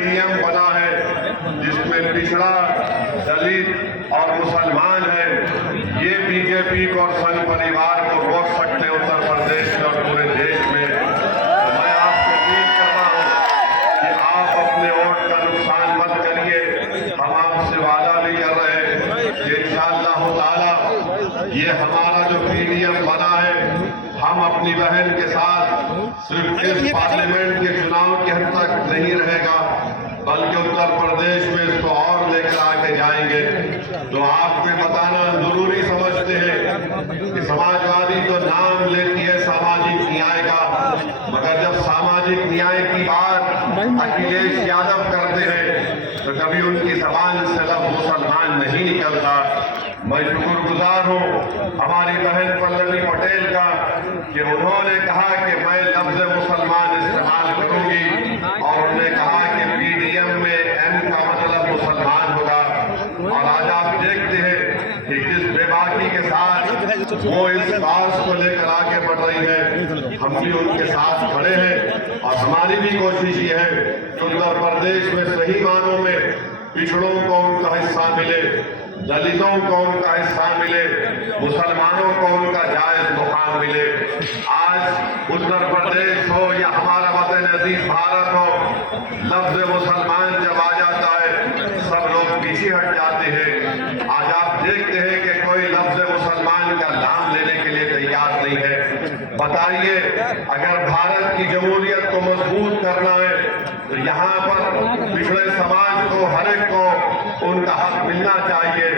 नियम बना है जिसमें पिछड़ा, दलित और मुसलमान है, ये बीजेपी को और संघ परिवार को रोक सकते हैं उत्तर प्रदेश में और पूरे देश में। तो मैं आपसे अपील कर रहा हूँ कि आप अपने वोट का नुकसान मत करिए। हम आपसे वादा भी कर रहे हैं कि इंशाअल्लाह ताला ये हमारा जो पीडीएम बना है, हम अपनी बहन के साथ सिर्फ इस पार्लियामेंट के चुनाव की हद तक नहीं रहेगा, बल्कि उत्तर प्रदेश में इसको और लेकर आके जाएंगे। तो आपको बताना जरूरी समझते हैं कि समाजवादी तो नाम लेती है सामाजिक न्याय का, मगर जब सामाजिक न्याय की बात अखिलेश यादव करते हैं तो कभी उनकी जबान से लफ्ज मुसलमान नहीं निकलता। मैं शुक्रगुजार हूँ हमारी बहन पल्लवी पटेल का कि उन्होंने कहा कि मैं लफ्ज मुसलमान इस्तेमाल करूंगी, और उन्होंने कहा कि पीडीएम में एम का मतलब मुसलमान होगा। और आज आप देखते हैं कि जिस बेबाकी के साथ वो इस काज को लेकर आगे बढ़ रही है, हम भी उनके साथ खड़े हैं। और हमारी भी कोशिश ये है कि उत्तर प्रदेश में सही मानों में पिछड़ों को उनका हिस्सा मिले, दलितों को उनका हिस्सा मिले, मुसलमानों को उनका जायज मुकाम मिले। आज उत्तर प्रदेश हो या हमारा वतन अजीज भारत हो, लफ्ज मुसलमान जब आ जाता है सब लोग पीछे हट जाते हैं। आज आप देखते हैं कि कोई लफ्ज मुसलमान का नाम लेने के लिए तैयार नहीं है। बताइए, अगर भारत की जमहूरियत को मजबूत करना है तो यहाँ पर पिछड़े समाज को, हर एक को उनका हक मिलना चाहिए।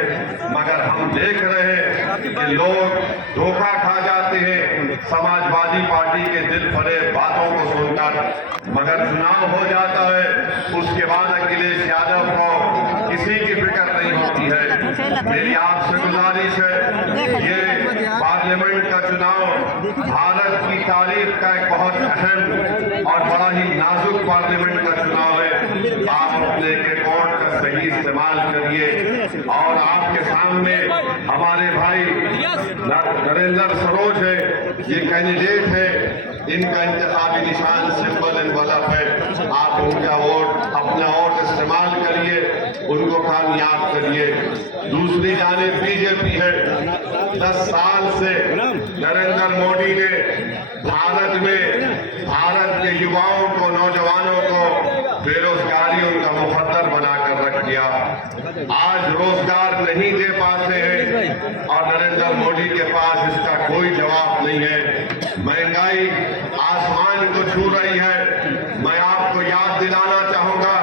मगर हम देख रहे हैं कि लोग धोखा खा जाते हैं समाजवादी पार्टी के दिल भरे बातों को सुनकर। मगर चुनाव हो जाता है, उसके बाद अखिलेश यादव को किसी की फिक्र नहीं होती है। मेरी आपसे गुजारिश है, ये पार्लियामेंट का चुनाव भारत की तारीख का एक बहुत अहम और बड़ा ही नाजुक पार्लियामेंट का चुनाव है। आप अपने के वोट का सही इस्तेमाल करिए। और आपके सामने हमारे भाई नरेंद्र सरोज है, ये कैंडिडेट है, इनका इंतखाबी निशान सिंबल एनवलप है। आप उनका वोट, अपना वोट इस्तेमाल करिए, उनको कामयाब करिए। दूसरी जानिब बीजेपी है, 10 साल से नरेंद्र मोदी ने भारत के युवाओं को, नौजवानों को बेरोजगारी उनका मुकद्दर बनाकर रख दिया। आज रोजगार नहीं दे पाते हैं और नरेंद्र मोदी के पास इसका कोई जवाब नहीं है। महंगाई आसमान को छू रही है। मैं आपको याद दिलाना चाहूंगा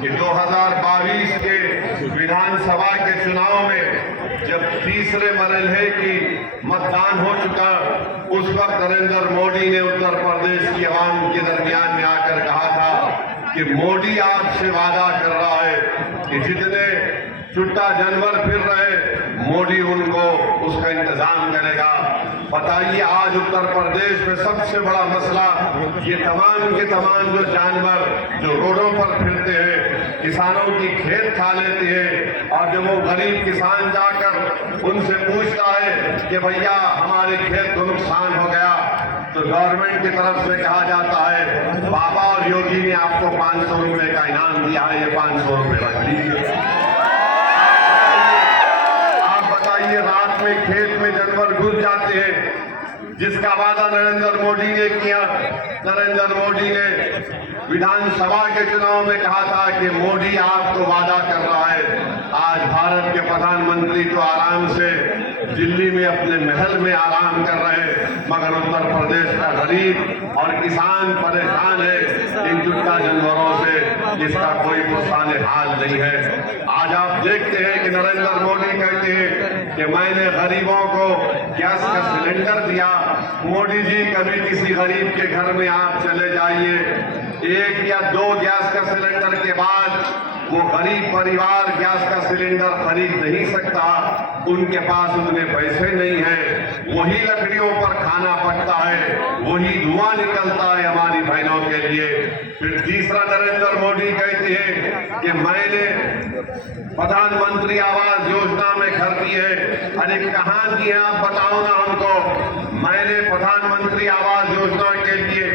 कि 2022 के विधानसभा के चुनाव में जब तीसरे मरहले की मतदान हो चुका, उस वक्त नरेंद्र मोदी ने उत्तर प्रदेश की आवाम के दरमियान में आकर कहा था कि मोदी आपसे वादा कर रहा है कि जितने छुट्टा जानवर फिर रहे, मोदी उनको उसका इंतजाम करेगा। बताइए, आज उत्तर प्रदेश में सबसे बड़ा मसला ये तमाम के तमाम जो जानवर जो रोडों पर फिरते हैं, किसानों की खेत खा लेते हैं, और जब वो गरीब किसान जाकर उनसे पूछता है कि भैया हमारे खेत को नुकसान हो गया, तो गवर्नमेंट की तरफ से कहा जाता है बाबा और योगी ने आपको 500 रुपए का इनाम दिया है, ये 500 रुपए रख लीजिए। आप बताइए, रात में खेत में जानवर घुस जाते हैं, जिसका वादा नरेंद्र मोदी ने किया। नरेंद्र मोदी ने विधानसभा के चुनाव में कहा था कि मोदी आपको वादा कर रहा है। आज भारत के प्रधानमंत्री तो आराम से दिल्ली में अपने महल में आराम कर रहे हैं, मगर उत्तर प्रदेश का गरीब और किसान परेशान है इन छुट्टा जानवरों से, जिसका कोई पुरसाने हाल नहीं है। आज आप देखते हैं कि नरेंद्र मोदी कहते हैं कि मैंने गरीबों को गैस का सिलेंडर दिया। मोदी जी, कभी किसी गरीब के घर में आप चले जाइए, 1 या 2 गैस का सिलेंडर के बाद वो गरीब परिवार गैस का सिलेंडर खरीद नहीं सकता, उनके पास उतने पैसे नहीं है। वही लकड़ियों पर खाना पकता है, वही धुआं निकलता है हमारी बहनों के लिए। फिर तीसरा नरेंद्र मोदी कहते हैं कि मैंने प्रधानमंत्री आवास योजना में घर दिए। अरे कहाँ दिए आप बताओ ना हमको। मैंने प्रधानमंत्री आवास योजना के लिए,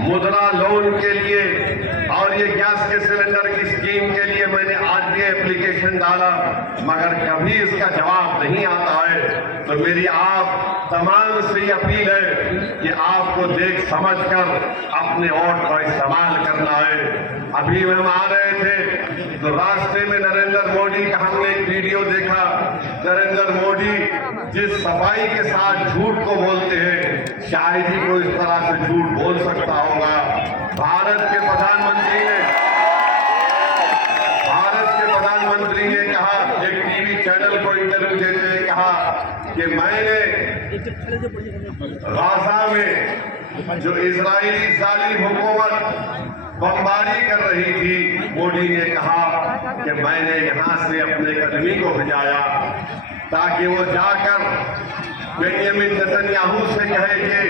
मुद्रा लोन के लिए और ये गैस के सिलेंडर की स्कीम के लिए मैंने आरटीआई एप्लीकेशन डाला, मगर कभी इसका जवाब नहीं आता है। तो मेरी आप तमाम से अपील है कि आपको देख समझकर अपने वोट का इस्तेमाल करना है। अभी हम आ रहे थे तो रास्ते में नरेंद्र मोदी का हमने एक वीडियो देखा। नरेंद्र मोदी जिस सफाई के साथ झूठ को बोलते हैं, शायद ही कोई इस तरह से झूठ बोल सकता होगा। भारत के प्रधानमंत्री ने कहा, एक टीवी चैनल को इंटरव्यू देते हुए कहा कि मैंने गाजा में जो इजरायली जालिम हुकूमत बमबारी कर रही थी, मोदी ने कहा कि मैंने यहां से अपने कर्मी को भेजाया ताकि वो जाकर बेंजामिन नेतन्याहू से कहे कि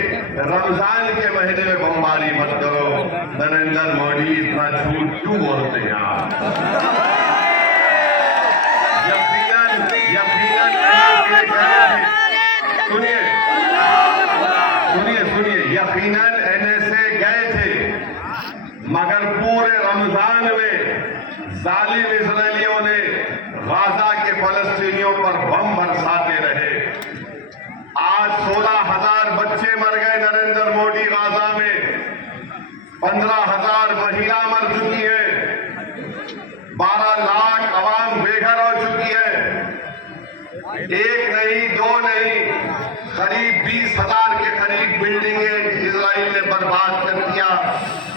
रमजान के महीने में बमबारी मत करो। नरेंद्र मोदी इतना झूठ क्यों बोलते हैं आप? यकीनन एनएसए गए थे, मगर पूरे रमजान में जालिम इजरायलियों ने गाजा के फलस्तीनियों पर बम बरसाते रहे। आज 16,000 बच्चे मर गए नरेंद्र मोदी गाजा में, 15,000 महिला मर चुकी है, 12 लाख आवाम बेघर हो चुकी है। एक नहीं, दो नहीं, करीब 20,000 के करीब बिल्डिंगें इजराइल ने बर्बाद कर दिया।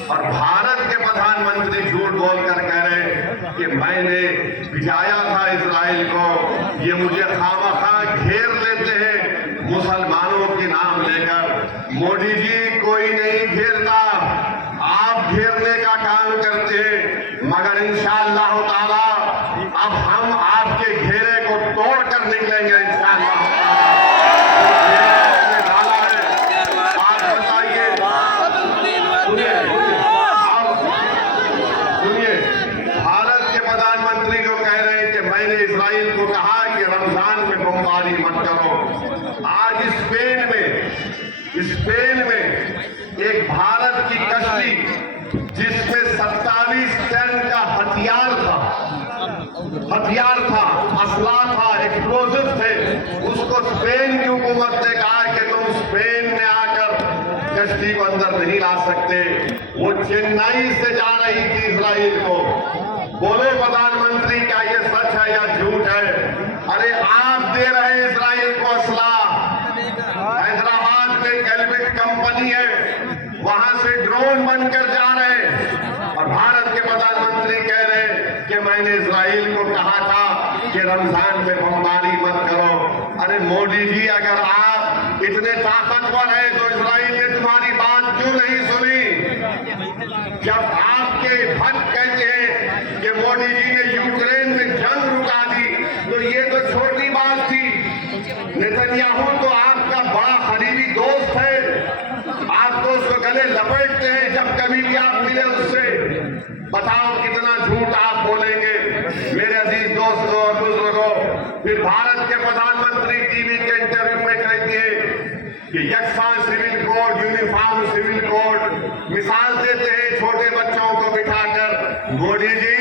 और भारत के प्रधानमंत्री झूठ बोलकर कह रहे कि मैंने भिजाया था इजराइल को। ये मुझे खामखा घेर लेते हैं मुसलमानों के नाम लेकर। मोदी जी, कोई नहीं घेरता, आप घेरने का काम करते हैं, मगर इंशाअल्लाह ताला अब हम आपके घेरे को तोड़कर निकलेंगे इंशाअल्लाह। इजराइल को कहा कि रमजान में बमबारी मत करो। आज स्पेन में एक भारत की कश्ती जिसमें 27 टन का हथियार था, असला था, एक्सप्लोजिव थे, उसको स्पेन की हुकूमत ने कहा कि तुम स्पेन में आकर कश्ती को अंदर नहीं ला सकते। वो चेन्नई से जा रही थी इजराइल को। बोलो प्रधानमंत्री, क्या ये सच है या झूठ है? अरे आप दे रहे हैं इजराइल को असला। हैदराबाद में कैलबिट कंपनी है, वहां से ड्रोन बनकर जा रहे हैं और भारत के प्रधानमंत्री कह रहे हैं कि मैंने इजराइल को कहा था कि रमजान में बमबारी मत करो। अरे मोदी जी, अगर आप इतने ताकतवर हैं तो इजराइल ने तुम्हारी बात क्यों नहीं सुनी? जब आपके भक्त कहते हैं कि मोदी जी ने यूक्रेन में जंग रुका दी, तो ये तो छोटी बात थी। नेतन्याहू तो आपका बड़ा करीबी दोस्त है, आप तो उसको गले लपेटते हैं जब कभी भी आप मिले उससे। बताओ कितना झूठ आप बोलेंगे मेरे अजीज दोस्तों और बुजुर्गों। फिर भारत के प्रधानमंत्री टीवी के इंटरव्यू में कहते हैं कि यकसा civil code, uniform civil code, मिसाल देते हैं छोटे बच्चों को बिठाकर। मोदी जी,